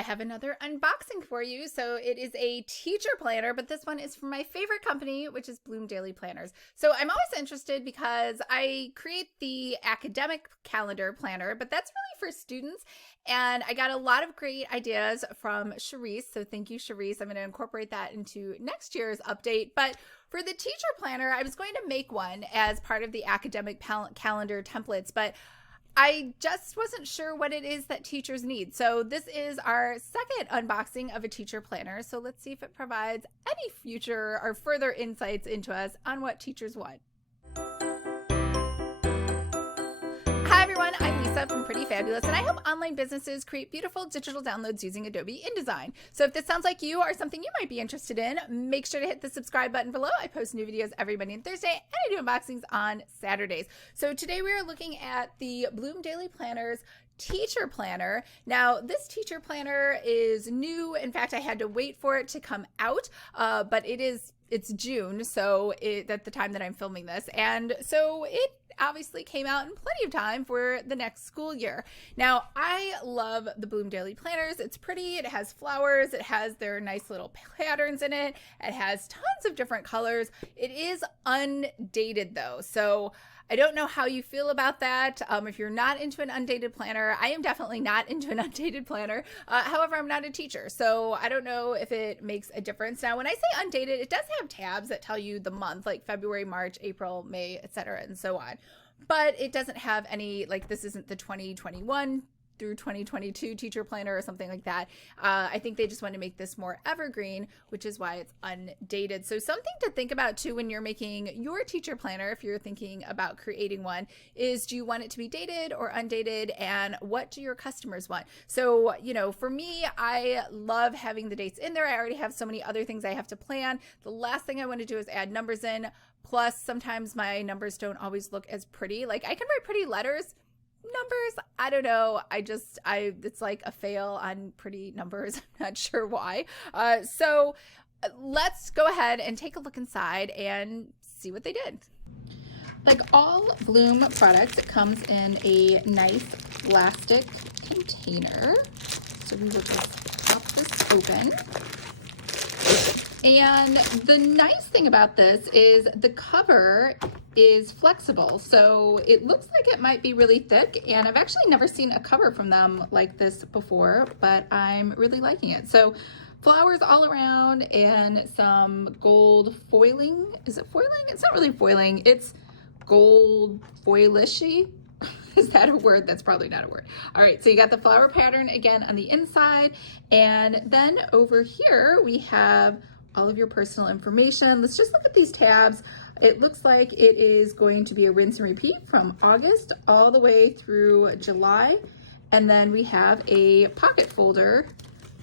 I have another unboxing for you. So it is a teacher planner, but this one is from my favorite company, which is Bloom Daily Planners. So I'm always interested because I create the academic calendar planner, but that's really for students. And I got a lot of great ideas from Charisse. So thank you, Charisse. I'm going to incorporate that into next year's update. But for the teacher planner, I was going to make one as part of the academic calendar templates, but I just wasn't sure what it is that teachers need. So this is our second unboxing of a teacher planner. So let's see if it provides any future or further insights into us on what teachers want. Hi everyone, I'm Lisa from Pretty Fabulous, and I help online businesses create beautiful digital downloads using Adobe InDesign. So if this sounds like you or something you might be interested in, make sure to hit the subscribe button below. I post new videos every Monday and Thursday, and I do unboxings on Saturdays. So today we are looking at the Bloom Daily Planners teacher planner. Now this teacher planner is new. In fact, I had to wait for it to come out, but it's June, so at the time that I'm filming this, and so it obviously came out in plenty of time for the next school year. Now, I love the Bloom Daily Planners. It's pretty, it has flowers, it has their nice little patterns in it, it has tons of different colors. It is undated though, so I don't know how you feel about that. If you're not into an undated planner, I am definitely not into an undated planner. However, I'm not a teacher, so I don't know if it makes a difference. Now, when I say undated, it does have tabs that tell you the month, like February, March, April, May, etc., and so on. But it doesn't have any, like this isn't the 2021 through 2022 teacher planner or something like that. I think they just want to make this more evergreen, which is why it's undated. So something to think about too when you're making your teacher planner, if you're thinking about creating one, is do you want it to be dated or undated, and what do your customers want? So, you know, for me, I love having the dates in there. I already have so many other things I have to plan. The last thing I want to do is add numbers in. Plus, sometimes my numbers don't always look as pretty. Like I can write pretty letters. Numbers, I don't know. It's like a fail on pretty numbers. I'm not sure why. So let's go ahead and take a look inside and see what they did. Like all Bloom products, it comes in a nice plastic container. So we will just pop this open. And the nice thing about this is the cover is flexible. So it looks like it might be really thick, and I've actually never seen a cover from them like this before, but I'm really liking it. So flowers all around and some gold foiling. Is it foiling? It's not really foiling. It's gold foilishy. Is that a word? That's probably not a word. All right, so you got the flower pattern again on the inside, and then over here we have all of your personal information. Let's just look at these tabs. It looks like it is going to be a rinse and repeat from August all the way through July. And then we have a pocket folder.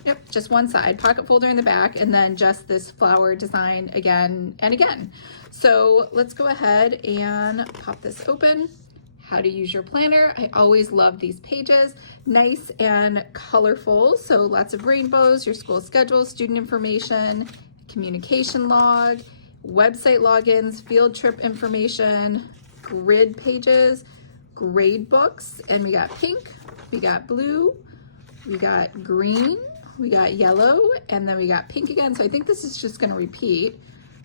Yep, just one side, pocket folder in the back, and then just this flower design again and again. So let's go ahead and pop this open. How to use your planner. I always love these pages. Nice and colorful. So lots of rainbows, your school schedule, student information, communication log, website logins, field trip information, grid pages, grade books, and we got pink, we got blue, we got green, we got yellow, and then we got pink again. So I think this is just going to repeat.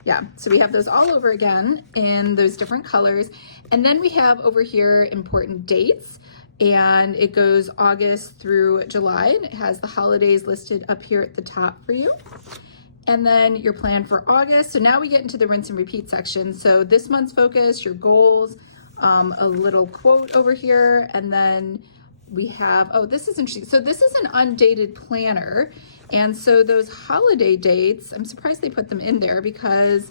Yeah, so we have those all over again in those different colors. And then we have over here important dates, and it goes August through July, and it has the holidays listed up here at the top for you. And then your plan for August. So now we get into the rinse and repeat section. So this month's focus, your goals, a little quote over here, and then we have, oh, this is interesting. So this is an undated planner. And so those holiday dates, I'm surprised they put them in there because,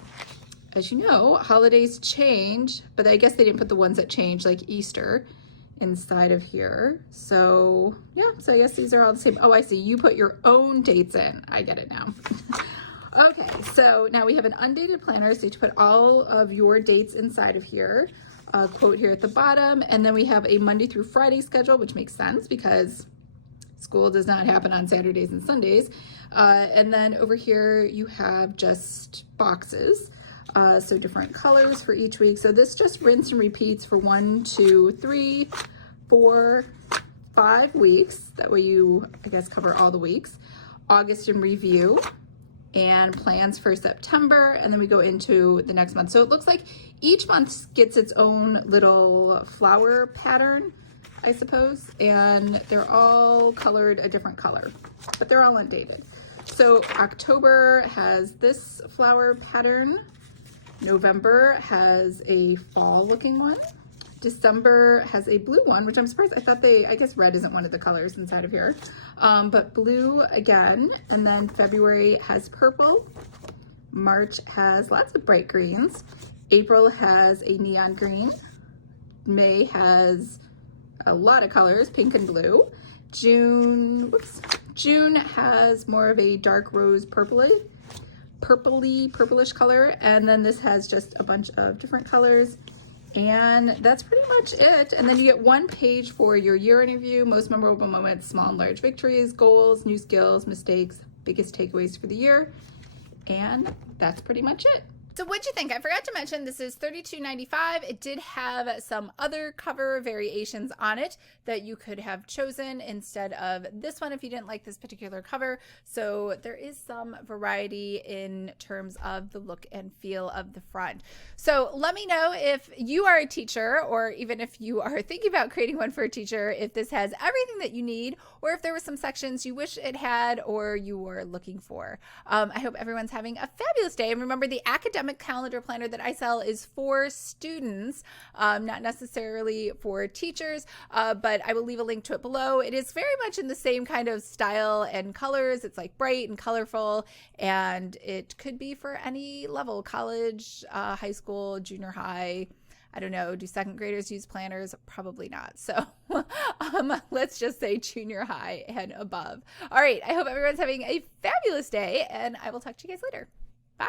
as you know, holidays change, but I guess they didn't put the ones that change, like Easter, inside of here. So yeah, so I guess these are all the same. Oh, I see, you put your own dates in. I get it now. Okay, so now we have an undated planner, so you put all of your dates inside of here. A quote here at the bottom, and then we have a Monday through Friday schedule, which makes sense because school does not happen on Saturdays and Sundays. And then over here you have just boxes, so different colors for each week. So this just rinse and repeats for 1, 2, 3, 4, 5 weeks. That way you, I guess, cover all the weeks. August in review and plans for September, and then we go into the next month. So it looks like each month gets its own little flower pattern, I suppose, and they're all colored a different color, but they're all undated. So October has this flower pattern. November has a fall looking one. December has a blue one, which I'm surprised. I guess red isn't one of the colors inside of here, but blue again. And then February has purple. March has lots of bright greens. April has a neon green. May has a lot of colors, pink and blue. June has more of a dark rose purplish color. And then this has just a bunch of different colors. And that's pretty much it. And then you get 1 page for your year in review, most memorable moments, small and large victories, goals, new skills, mistakes, biggest takeaways for the year. And that's pretty much it. So what'd you think? I forgot to mention this is $32.95. It did have some other cover variations on it that you could have chosen instead of this one if you didn't like this particular cover. So there is some variety in terms of the look and feel of the front. So let me know if you are a teacher, or even if you are thinking about creating one for a teacher, if this has everything that you need, or if there were some sections you wish it had or you were looking for. I hope everyone's having a fabulous day. And remember, the academic calendar planner that I sell is for students, not necessarily for teachers, but I will leave a link to it below. It is very much in the same kind of style and colors. It's like bright and colorful, and it could be for any level: college, high school, junior high. I don't know, do second graders use planners? Probably not. So let's just say junior high and above. All right, I hope everyone's having a fabulous day, and I will talk to you guys later. Bye.